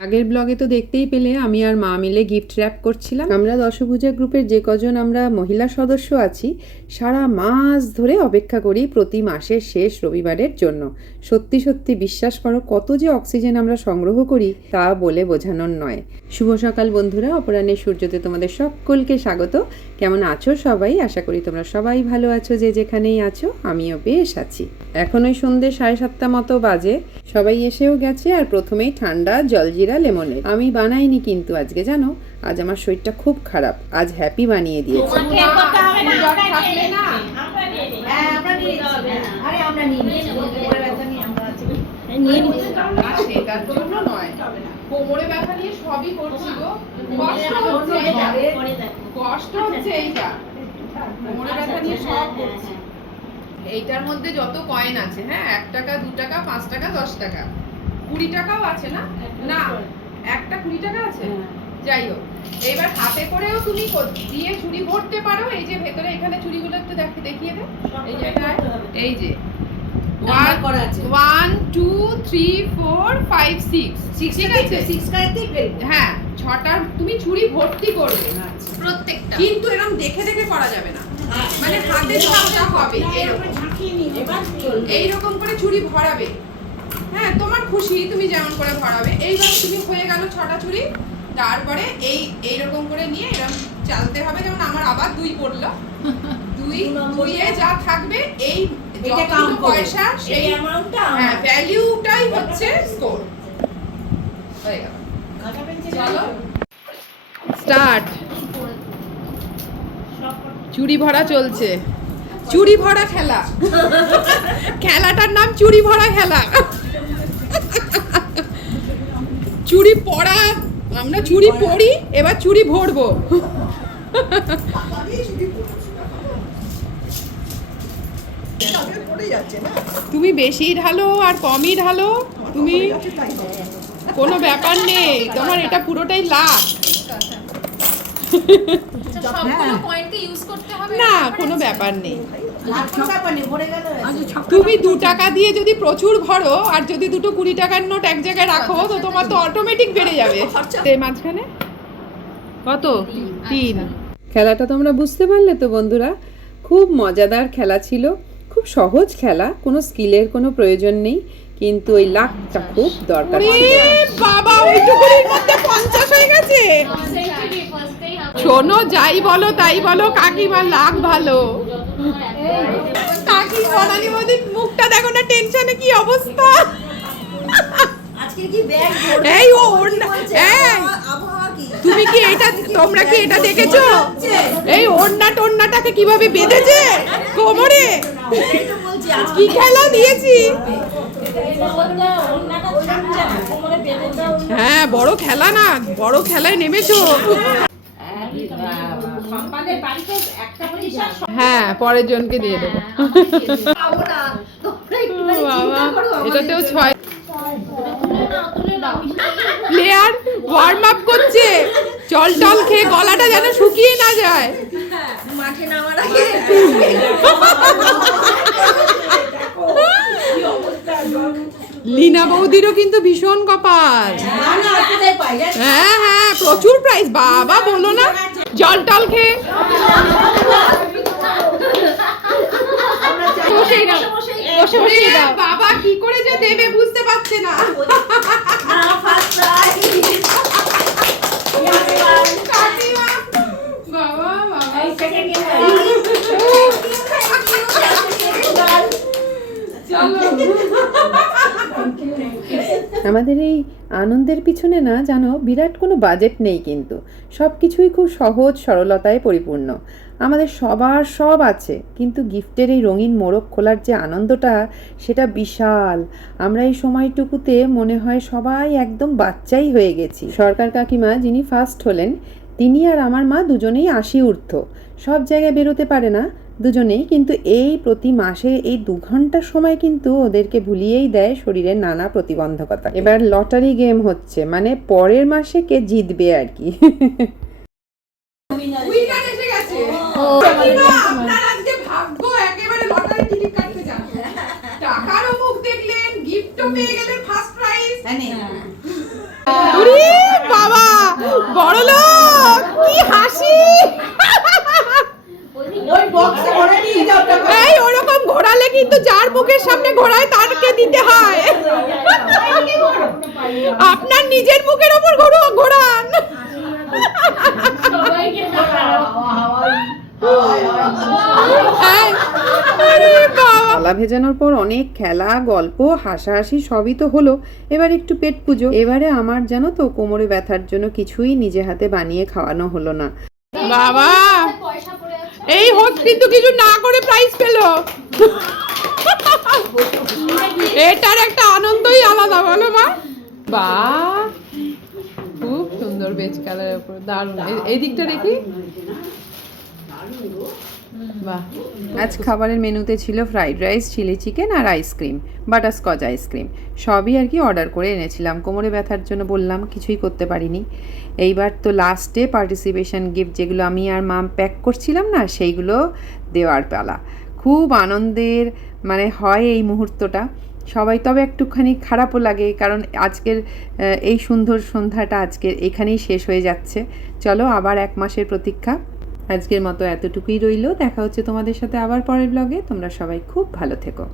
আগের ব্লগে তো দেখতেই পেলে আমি আর মা মিলে গিফট র্যাপ করছিলাম। আমরা দশভুজা গ্রুপের যে কজন আমরা মহিলা সদস্য আছি সারা মাস ধরে অপেক্ষা করি প্রতি মাসের শেষ রবিবারের জন্য। সত্যি সত্যি বিশ্বাস করো কত যে অক্সিজেন আমরা সংগ্রহ করি তা বলে বোঝানোর নয়। শুভ সকাল বন্ধুরা, অপরাহ্নের সূর্যতে তোমাদের সকলকে স্বাগত। কেমন আছো সবাই? আশা করি তোমরা সবাই ভালো আছো, যে যেখানেই আছো। আমিও বেশ আছি। এখন ওই সন্ধ্যে 7:30 মতো বাজে, সবাই এসেও গেছে। আর প্রথমেই ঠান্ডা জলজিরা লেমনেড আমি বানাইনি, কিন্তু আজকে জানো আজ আমার শরীরটা খুব খারাপ। আজ হ্যাপি বানিয়ে দিয়েছে। কোমরে ব্যথা নিয়ে সবই করছি গো, কষ্ট হচ্ছে এইটা, কোমরে ব্যথা নিয়ে সব করছি। এইটার মধ্যে যত কয়েন আছে, হ্যাঁ, 1 টাকা 2 টাকা 5 টাকা 10 টাকা 20 টাকাও আছে, না না একটা 20 টাকা আছে। যাই হোক, এবার হাতে করেও তুমি দিয়ে চুড়ি ভরতে পারো। এই যে ভেতরে এখানে চুড়িগুলো একটু দেখিয়ে দে। এই যে এই যে 1 2 3 4 5 6 ঠিক আছে, 6 কারেক্টই। হ্যাঁ, 6টা তুমি চুড়ি ভর্তি করবে প্রত্যেকটা, কিন্তু এরকম দেখে দেখে করা যাবে না, মানে হাতে চাপটা হবে এইরকম করে চুড়ি ভরাবে। হ্যাঁ, তোমার খুশি, তুমি যেমন করে ভরাবে। এইবার তুমি হয়ে গেল 6টা চুড়ি। তারপরে এইরকম করে নিয়ে এরকম চালতে হবে। যেমন আমার আবার 2 পড়লো, 2 এ যা থাকবে এই যতটুকু পয়সা সেই অ্যামাউন্টটা, হ্যাঁ, ভ্যালুটাই হচ্ছে স্কোর। হয়ে গেল, চলো স্টার্ট। চুড়ি ভরা চলছে, চুড়ি ভরা খেলা। খেলাটার নাম চুড়ি ভরা খেলা। চুড়ি পরা, আমরা চুড়ি পরি, এবার চুড়ি ভরবো। তুমি বেশি ঢালো আর কমই ঢালো, তুমি কোনো ব্যাপার নেই, তোমার এটা পুরোটাই লাভ। না, কোনো ব্যাপার নেই। তুমি 2 টাকা দিয়ে যদি প্রচুর ভরো আর যদি দুটো 20 টাকার নোট এক জায়গায় রাখো তো তোমার তো অটোমেটিক বেড়ে যাবে। মাঝখানে কত? 3। খেলাটা তোমরা বুঝতে পারলে তো বন্ধুরা? খুব মজাদার খেলা ছিল, খুব সহজ খেলা, কোনো স্কিলের কোনো প্রয়োজন নেই, কিন্তু ওই লাখটা খুব দরকার ছিল। বাবা, ওইটুকুর মধ্যে 50 হয়ে গেছে। শোনো, যাই বলো তাই বলো, কাকিমার লাখ ভালো। কাকি সোনালি মোদির মুখটা দেখো না, টেনশনে কি অবস্থা। আজকে কি ব্যাগ এই ও তুমি কি এটা, তোমরা কি এটা দেখেছো? এই ওড়নাটাকে কিভাবে বেঁধেছে কোমরে। কি খেলা দিয়েছি। হ্যাঁ, বড় খেলা না, বড় খেলায় নেমেছো। হ্যাঁ, পরের জনকে দিয়ে দেবো। বাবা, এটাতেও 6 প্লেয়ার ওয়ার্ম আপ করছে, জল টল খেয়ে গলাটা যেন শুকিয়ে না যায়। মাঠে নামার আগে লীনা বৌদিরও কিন্তু ভীষণ কপাল। হ্যাঁ হ্যাঁ, প্রচুর প্রাইজ। বাবা বলো না, জল টল খেয়ে। বাবা কি করে যে দেবে বুঝতে পারছে না। আমাদের এই আনন্দের পিছনে না জানো বিরাট কোনো বাজেট নেই, কিন্তু সব কিছুই খুব সহজ সরলতায় পরিপূর্ণ। আমাদের সবার সব আছে, কিন্তু গিফটের এই রঙিন মোড়ক খোলার যে আনন্দটা সেটা বিশাল। আমরা এই সময়টুকুতে মনে হয় সবাই একদম বাচ্চাই হয়ে গেছি। সরকার কাকিমা যিনি ফার্স্ট হলেন, তিনি আর আমার মা দুজনেই 80 ঊর্ধ্ব। সব জায়গায় বেরোতে পারে না দুজনেই, কিন্তু এই প্রতি মাসে এই 2 ঘন্টার সময় কিন্তু ওদেরকে ভুলিয়েই দেয় শরীরের নানা প্রতিবন্ধকতা। এবার লটারি গেম হচ্ছে, মানে পরের মাসে কে জিতবে আর কি। আপনার আজকে ভাগ্য, একেবারে লটারি টিকিট কাটতে যান, টাকারও মুখ দেখলেন, গিফটও পেয়ে গেলেন ফার্স্ট প্রাইজ। উরি বাবা বড় লোক কি হাসি ওই বক্সে ভরে নিয়ে যাও টাকা। এই ওরকম ঘোরালে কিন্তু যার মুখের সামনে ঘোরায় তারকে দিতে হয় আপনার নিজের মুখের ওপর ঘোরান হ্যাঁ, আরে বাবা। কলা ভেজানোর পর অনেক খেলা গল্প হাসাহাসি সবই তো হলো, এবার একটু পেট পুজো। এবারে আমার জানো তো কোমরে ব্যথার জন্য কিছুই নিজে হাতে বানিয়ে খাওয়ানো হলো না। বাবা এই হোক কিন্তু কিছু না করে প্রাইজ পেলো এটার একটা আনন্দই আলাদা বলো মা। বাহ খুব সুন্দর বেজ কালারের উপর দারুণ। এই দিকটা দেখি বাহ। আজ খাবারের মেনুতে ছিল ফ্রাইড রাইস চিলি চিকেন আর আইসক্রিম, বাটারস্কচ আইসক্রিম সবই আর কি অর্ডার করে এনেছিলাম। কোমরে ব্যথার জন্য বললাম কিছুই করতে পারিনি। এইবার তো লাস্টে পার্টিসিপেশন গিফট যেগুলো আমি আর মা প্যাক করছিলাম না সেইগুলো দেওয়ার পালা। খুব আনন্দের মানে হয় এই মুহূর্তটা সবাই, তবে একটুখানি খারাপও লাগে কারণ আজকের এই সুন্দর সন্ধ্যাটা আজকের এখানেই শেষ হয়ে যাচ্ছে। চলো আবার 1 মাসের প্রতীক্ষা। আজকের মতো এতটুকুই রইলো, দেখা হচ্ছে তোমাদের সাথে আবার পরের ব্লগে। তোমরা সবাই খুব ভালো থেকো।